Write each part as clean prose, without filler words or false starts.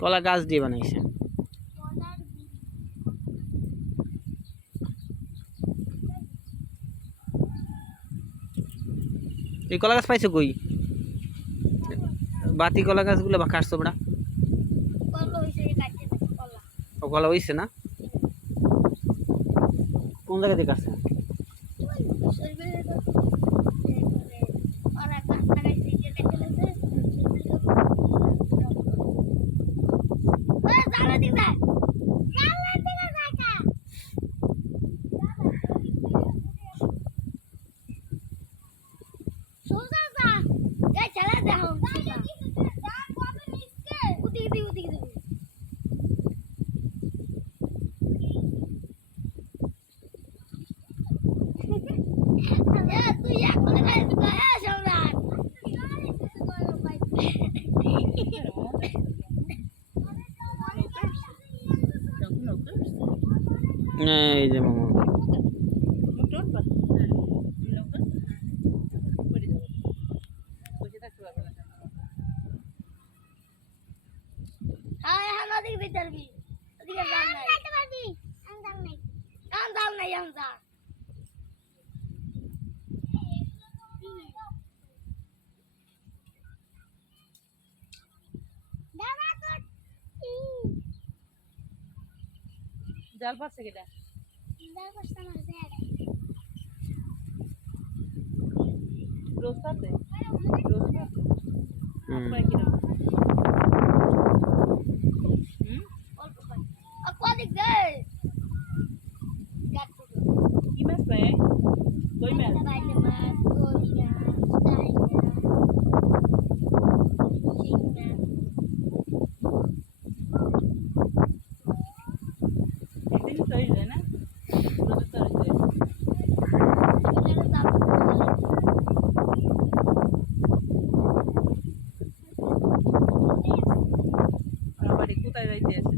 কলা গাছ দিয়ে বানাইছে। এই কলা গাছ পাইছো কই? বাতি কলা গাছগুলো বা কাটছো বড়া? কলা হইছে না? কোন জায়গা থেকে কাটছে? এই যে মামা জাল পাচ্ছে কিটা রোজ পাচ্ছে কি মাছ পায় কই মাছ একদিন তৈরি যায় না রোজ তৈরি যায় আমার বাড়ি কোথায় যাইতে আছে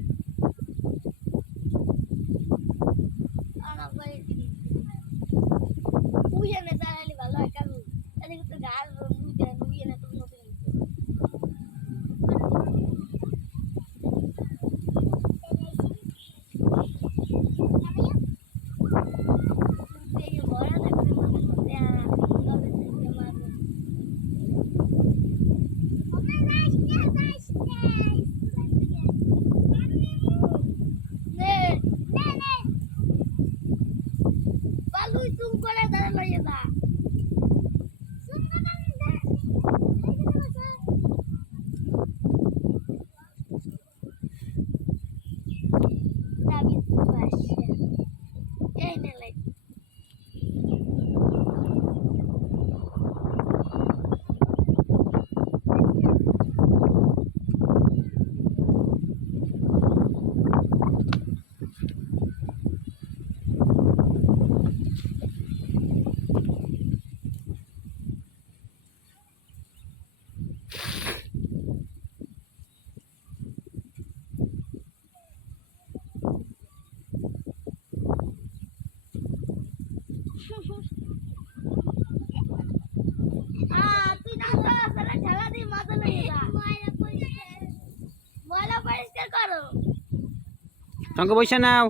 সঙ্গে বসে নাও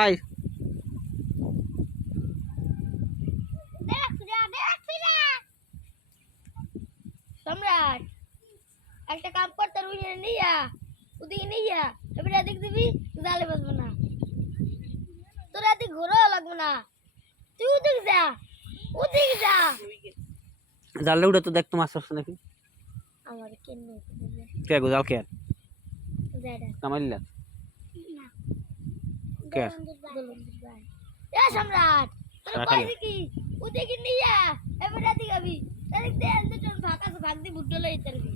আয় সম্রাট একটা কাম করতে নিয়া ওদিকে নিয়া এবারে দেখ দিবি জালে বাজবো না তোরা এদিক ঘোরা লাগবে না তুই ওদিকে যা জালে উঠে তো দেখ তো মাছ আসছে নাকি আমার কেন কে গো জাল কে যাইডা কামাইলা না কে এ সম্রাট তোরা রাখালে। কইছিস কি ওদিকে নিয়া এবারে এদিকে যাবি এদিক দে এন্ড তোর ফাঁকা ভাগ দি বুড্ডো লই তারবি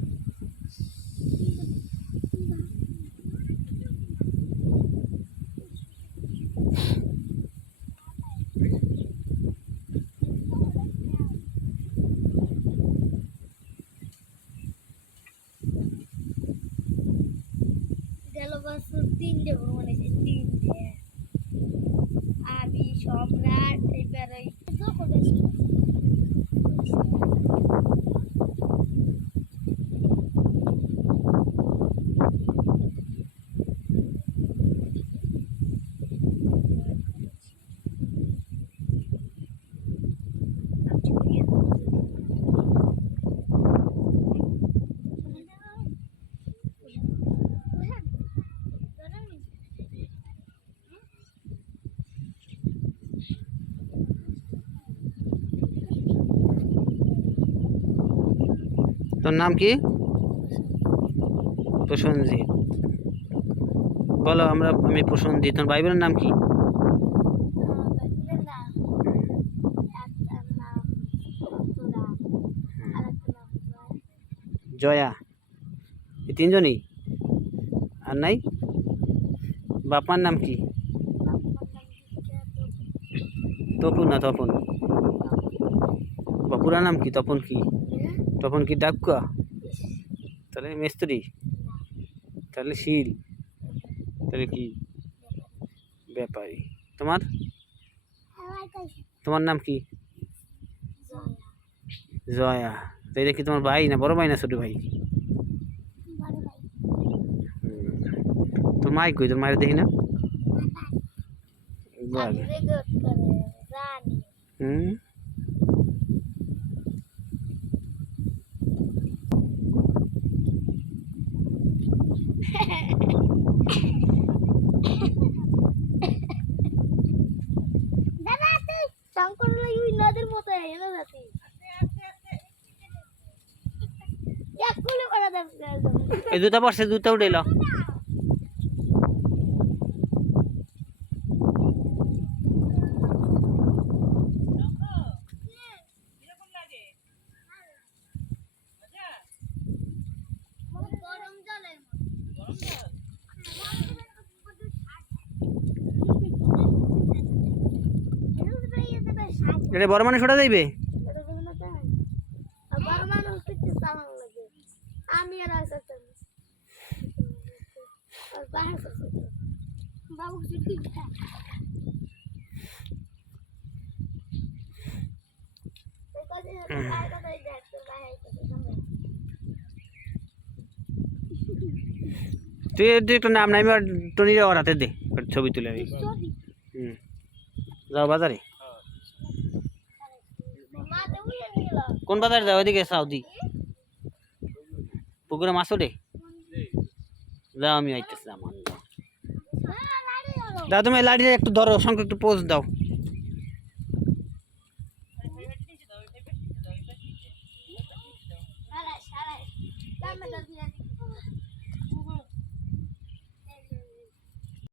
তিনটে ভ্রমণে তিনটে আমি সম্রাট এবার ওই তোর নাম কি? প্রসেনজিৎ। বলো আমি প্রসেনজিৎ। তোর ভাই বোনের নাম কি? বাইবেলের নাম একটার নাম তোরা, আর একটা নাম জয়া। এই তিনজনই? আর নাই? বাপার নাম কি? তপন না তপন। বাপুরা নাম কি? তপন কি? তপন কি ডাকুয়া? তাহলে মিস্ত্রি। তাহলে শিল। তাহলে কি? ব্যাপারী। তোমার তোমার নাম কি? জয়া। তো এটা কি তোমার ভাই না বড় ভাই না ছোট ভাই? তোর মাই কই? তোর মায়ের দেখি না। বল। হুম। শঙ্কর নদীর মতো এনে যাচ্ছি এক কুলে করা দরকার এই দুটা পড়ছে, দুটা উঠে এলো। গরম জলে এটা বড় মানুষ ওটা যাইবে। বড় মানুষ কিছু চালানো লাগে আমি আর বাবু ছুটি তুই একটু নাম নাই আর টনিরে ওর হাতে দে, ওর ছবি তুলে আমি। হুম। যাও বাজারে। কোন বাজারে যাও? ওইদিকে সাউদি পুকুরে মাছ ওঠে। যাও আমি আইতেছিলাম। দাও তুমি লাড়িটা একটু ধরো, শঙ্খ একটু পোজ দাও। সারাই সারাই